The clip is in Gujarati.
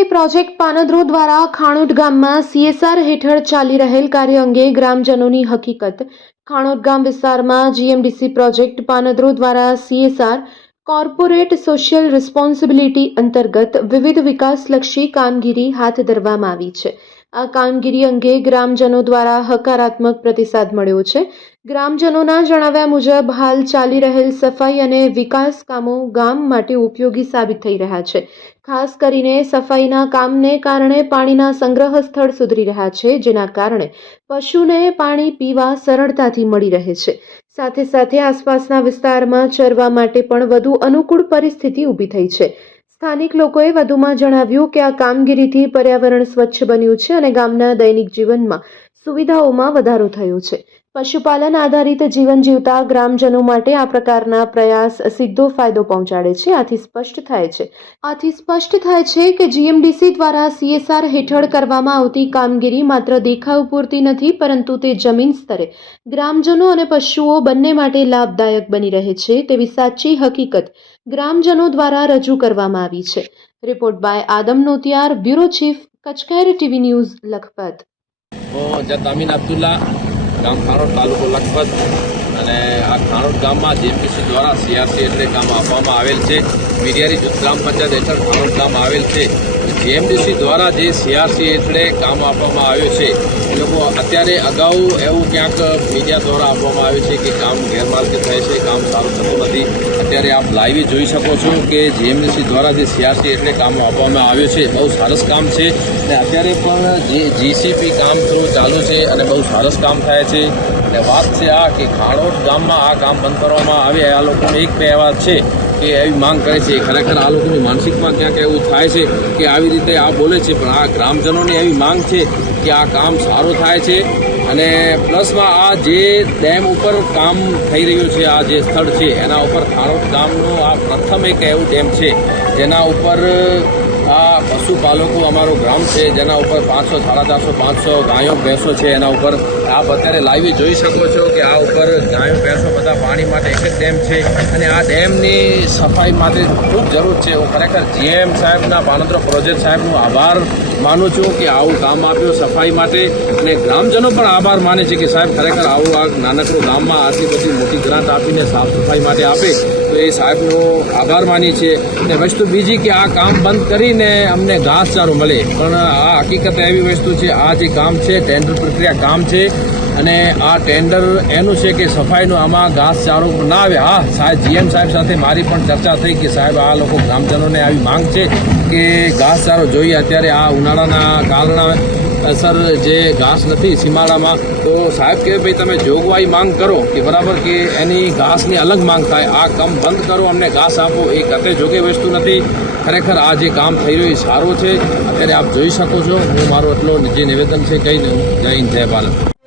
જીએમડીસી પ્રોજેક્ટ પાનદ્રો દ્વારા ખાણોદ ગામમાં સીએસઆર હેઠળ ચાલી રહેલ કાર્ય અંગે ગ્રામજનોની હકીકત। ખાણોદ ગામ વિસ્તારમાં જીએમડીસી પ્રોજેક્ટ પાનદ્રો દ્વારા સીએસઆર કોર્પોરેટ સોશિયલ રિસ્પોન્સિબિલિટી અંતર્ગત વિવિધ વિકાસલક્ષી કામગીરી હાથ ધરવામાં આવી છે। આ કામગીરી અંગે ગ્રામજનો દ્વારા હકારાત્મક પ્રતિસાદ મળ્યો છે। ગ્રામજનોના જણાવ્યા મુજબ હાલ ચાલી રહેલ સફાઈ અને વિકાસ કામો ગામ માટે ઉપયોગી સાબિત થઈ રહ્યા છે। ખાસ કરીને સફાઈના કામને કારણે પાણીના સંગ્રહ સ્થળ સુધરી રહ્યા છે, જેના કારણે પશુને પાણી પીવા સરળતાથી મળી રહે છે। સાથે સાથે આસપાસના વિસ્તારમાં ચરવા માટે પણ વધુ અનુકૂળ પરિસ્થિતિ ઊભી થઈ છે। સ્થાનિક લોકોએ વધુમાં જણાવ્યું કે આ કામગીરીથી પર્યાવરણ સ્વચ્છ બન્યું છે અને ગામના દૈનિક જીવનમાં સુવિધાઓમાં વધારો થયો છે। પશુપાલન આધારિત જીવન જીવતા ગ્રામજનો માટે આ પ્રકારના પ્રયાસ સીધો ફાયદો પહોંચાડે છે। આથી સ્પષ્ટ થાય છે કે જીએમડીસી દ્વારા સીએસઆર હેઠળ કરવામાં આવતી કામગીરી માત્ર દેખાવ પૂરતી નથી, પરંતુ તે જમીન સ્તરે ગ્રામજનો અને પશુઓ બંને માટે લાભદાયક બની રહે છે તેવી સાચી હકીકત ગ્રામજનો દ્વારા રજૂ કરવામાં આવી છે। Report by Adam Notiyar, bureau chief, કચકેર ટીવી ન્યૂઝ, લખપત। જત અબ્દુલ્લા, ગામ ખાણોદ, તાલુકો લખપત। અને આ ખાણોદ ગામમાં જીએમડીસી દ્વારા સીઆરસી એટલે કામ આપવામાં આવેલ છે। મીડિયારી જૂથ ગ્રામ પંચાયત હેઠળ ખાણોદ ગામ આવેલ છે। જીએમડીસી દ્વારા જે સીઆરસી એટલે કામ આપવામાં આવ્યું છે, એ લોકો અત્યારે અગાઉ એવું ક્યાંક મીડિયા દ્વારા આપવામાં આવ્યું છે કે કામ ગેરમાર્ગે થાય છે, કામ સારું થતું નથી। અત્યારે આપ લાઈવ જોઈ શકો છો કે જીએમડીસી દ્વારા જે સીઆરસી એટલે કામ આપવામાં આવ્યું છે, બહુ સરસ કામ છે। અને અત્યારે પણ જે જીસીપી કામ થોડું ચાલુ છે અને બહુ સરસ કામ થાય છે। અને વાત છે આ કે ખાણોદ ગામમાં આ કામ બંધ કરવામાં આવે, આ લોકોને એક બે વાત છે કે એવી માંગ કરે છે। ખરેખર આ લોકોની માનસિકમાં ક્યાંક એવું થાય છે કે આવી રીતે આ બોલે છે, પણ આ ગ્રામજનોની એવી માંગ છે કે આ કામ સારું થાય છે। અને પ્લસમાં આ જે ડેમ ઉપર કામ થઈ રહ્યું છે, આ જે સ્થળ છે એના ઉપર ખાણોદ ગામનું આ પ્રથમ એક એવું ડેમ છે જેના ઉપર આ પશુપાલકો અમારો ગ્રામ છે, જેના ઉપર 500, 450, 500 ગાયો ભેંસો છે। એના ઉપર આપ અત્યારે લાઈવ જોઈ શકો છો કે આ ઉપર ગાયો ભેંસો બધા પાણી માટે એક જ ડેમ છે અને આ ડેમની સફાઈ માટે ખૂબ જરૂર છે। હું ખરેખર જીએમ સાહેબના, પાનદ્રો પ્રોજેક્ટ સાહેબનો આભાર માનું છું કે આવું કામ આપ્યું સફાઈ માટે। અને ગ્રામજનો પણ આભાર માને છે કે સાહેબ ખરેખર આવું આ નાનકડું ગામમાં આટલી બધી મોટી ગ્રાન્ટ આપીને સાફ સફાઈ માટે આપે, તો એ સાહેબનો આભાર માની છે। અને વસ્તુ બીજી કે આ કામ બંધ કરીને અમને ઘાસચારો મળે, પણ આ હકીકત એવી વસ્તુ છે, આ જે કામ છે ટેન્ડર પ્રક્રિયા કામ છે અને આ ટેન્ડર એનું છે કે સફાઈનું, આમાં ઘાસચારો ના આવે। હા, સાહેબ જીએમ સાહેબ સાથે મારી પણ ચર્ચા થઈ કે સાહેબ આ લોકો ગ્રામજનોને આવી માંગ છે કે ઘાસચારો જોઈએ। અત્યારે આ ઉનાળાના કારણે સર જે ઘાસ નથી સીમાડામાં, તો સાહેબ કે ભાઈ તમે જોગવાઈ માંગ કરો કે બરાબર કે એની ઘાસની અલગ માંગ થાય, આ કામ બંધ કરો, અમને ઘાસ આપો, એ કતે જોગે વસ્તુ નથી। ખરેખર આ જે કામ થઈ રહ્યું એ સારું છે। અત્યારે આપ જોઈ શકો છો। હું મારું એટલો જે નિવેદન છે કહીને હું જય હિન્દ, જય ભારત।